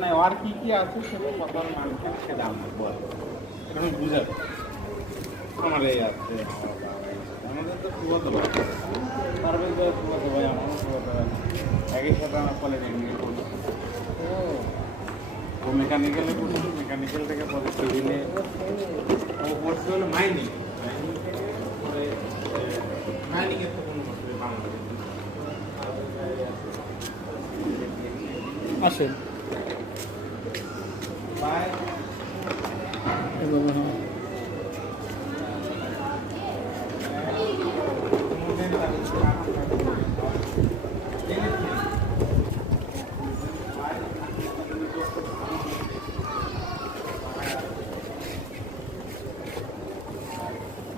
না আর কি কি আছে সেটা কথার মানুষের সেটা আমার বল এটা আমি বুঝাবো আমার এই আছে আমাদের তো সুগত ভাই পারবেন তো সুগত ভাই আমারও সুগত ভাই একই সাথে আমার পলিটেকনিকে পড়ছি ও মেকানিক্যালে পড়ছি মেকানিক্যাল থেকে পরে সিভিলে ও পড়ছে হলো মাইনিং মাইনিং থেকে পরে মাইনিংয়ের তো কোনো বাংলাদেশ আসেন।